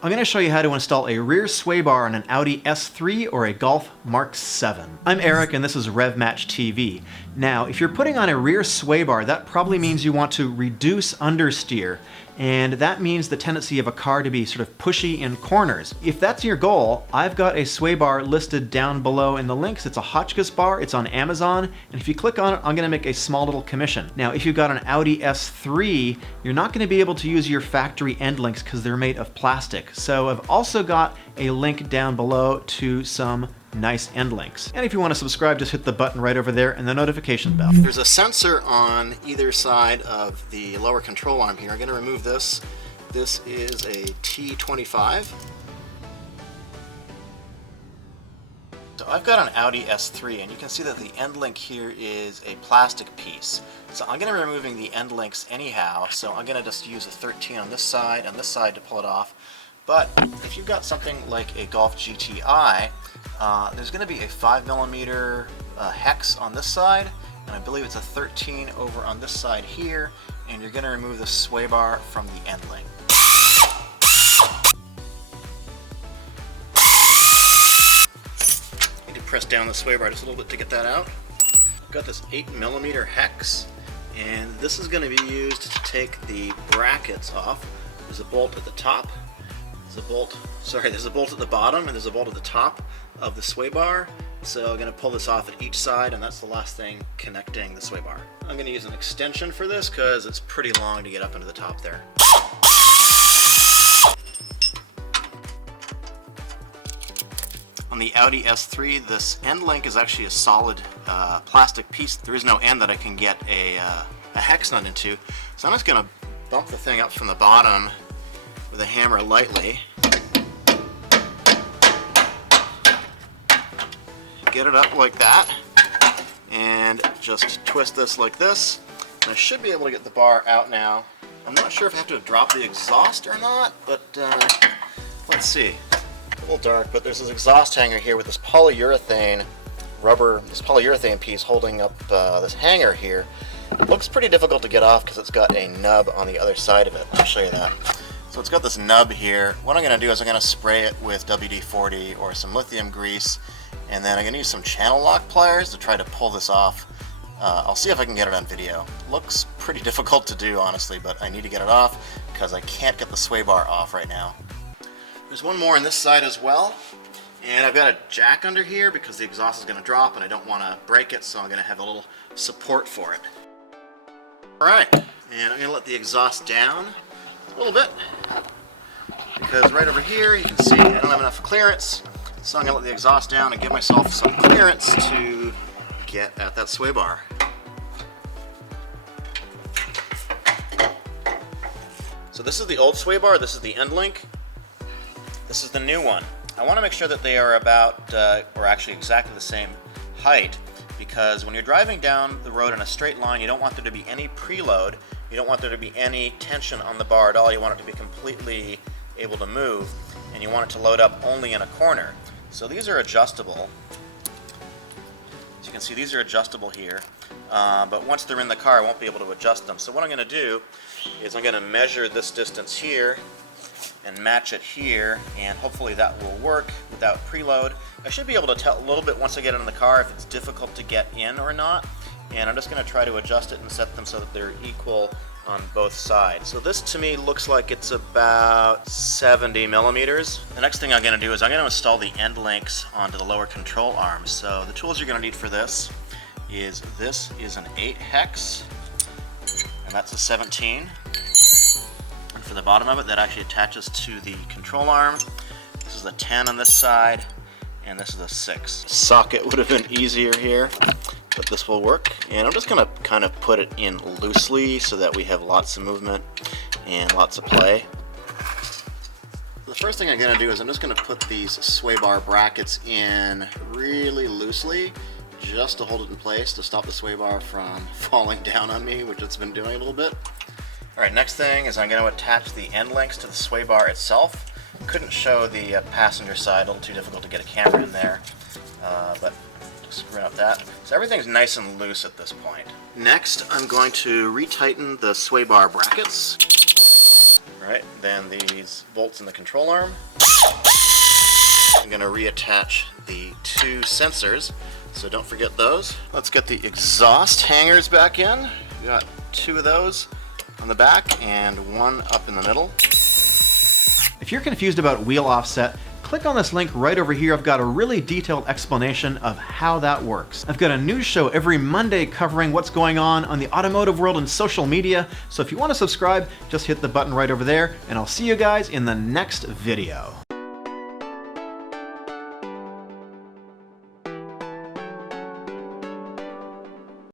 I'm going to show you how to install a rear sway bar on an Audi S3 or a Golf Mark 7. I'm Eric and this is RevMatchTV. Now, if you're putting on a rear sway bar, that probably means you want to reduce understeer. And that means the tendency of a car to be sort of pushy in corners. If that's your goal, I've got a sway bar listed down below in the links. It's a Hotchkis bar, it's on Amazon, and if you click on it, I'm gonna make a small little commission. Now, if you've got an Audi S3, you're not gonna be able to use your factory end links because they're made of plastic. So I've also got a link down below to some nice end links. And if you want to subscribe, just hit the button right over there and the notification bell. There's a sensor on either side of the lower control arm here. I'm going to remove this. This is a T25. So I've got an Audi S3 and you can see that the end link here is a plastic piece. So I'm going to be removing the end links anyhow, so I'm going to just use a 13 on this side and this side to pull it off. But if you've got something like a Golf GTI, there's going to be a 5mm hex on this side, and I believe it's a 13 over on this side here, and you're going to remove the sway bar from the end link. I need to press down the sway bar just a little bit to get that out. I've got this 8mm hex, and this is going to be used to take the brackets off. There's a bolt at the top. There's a bolt at the bottom and there's a bolt at the top of the sway bar. So I'm going to pull this off at each side, and that's the last thing connecting the sway bar. I'm going to use an extension for this because it's pretty long to get up into the top there. On the Audi S3, this end link is actually a solid plastic piece. There is no end that I can get a hex nut into. So I'm just going to bump the thing up from the bottom with a hammer lightly. Get it up like that, and just twist this like this, and I should be able to get the bar out now. I'm not sure if I have to drop the exhaust or not, but let's see. A little dark, but there's this exhaust hanger here with this polyurethane piece holding up this hanger here. It looks pretty difficult to get off because it's got a nub on the other side of it. Let me show you that. So it's got this nub here. What I'm going to do is I'm going to spray it with WD-40 or some lithium grease, and then I'm going to use some channel lock pliers to try to pull this off. I'll see if I can get it on video. Looks pretty difficult to do, honestly, but I need to get it off because I can't get the sway bar off right now. There's one more on this side as well, and I've got a jack under here because the exhaust is going to drop and I don't want to break it, so I'm going to have a little support for it. Alright, and I'm going to let the exhaust down a little bit because right over here you can see I don't have enough clearance. So I'm going to let the exhaust down and give myself some clearance to get at that sway bar. So this is the old sway bar, this is the end link, this is the new one. I want to make sure that they are about, or actually exactly the same height, because when you're driving down the road in a straight line, you don't want there to be any preload, you don't want there to be any tension on the bar at all, you want it to be completely able to move, and you want it to load up only in a corner. So these are adjustable. As you can see, these are adjustable here, but once they're in the car I won't be able to adjust them. So what I'm going to do is I'm going to measure this distance here and match it here, and hopefully that will work without preload. I should be able to tell a little bit once I get in the car if it's difficult to get in or not, and I'm just going to try to adjust it and set them so that they're equal on both sides. So this to me looks like it's about 70mm. The next thing I'm going to do is I'm going to install the end links onto the lower control arm. So the tools you're going to need for this is an 8 hex, and that's a 17. And for the bottom of it, that actually attaches to the control arm. This is a 10 on this side, and this is a 6. Socket would have been easier here, but this will work. And I'm just going to kind of put it in loosely so that we have lots of movement and lots of play. The first thing I'm going to do is I'm just going to put these sway bar brackets in really loosely just to hold it in place to stop the sway bar from falling down on me, which it's been doing a little bit. Alright, next thing is I'm going to attach the end links to the sway bar itself. Couldn't show the passenger side, a little too difficult to get a camera in there, but screwing up that. So everything's nice and loose at this point. Next, I'm going to retighten the sway bar brackets. Alright, then these bolts in the control arm. I'm going to reattach the two sensors, so don't forget those. Let's get the exhaust hangers back in. We got two of those on the back and one up in the middle. If you're confused about wheel offset, click on this link right over here. I've got a really detailed explanation of how that works. I've got a news show every Monday covering what's going on the automotive world and social media. So if you want to subscribe, just hit the button right over there, and I'll see you guys in the next video.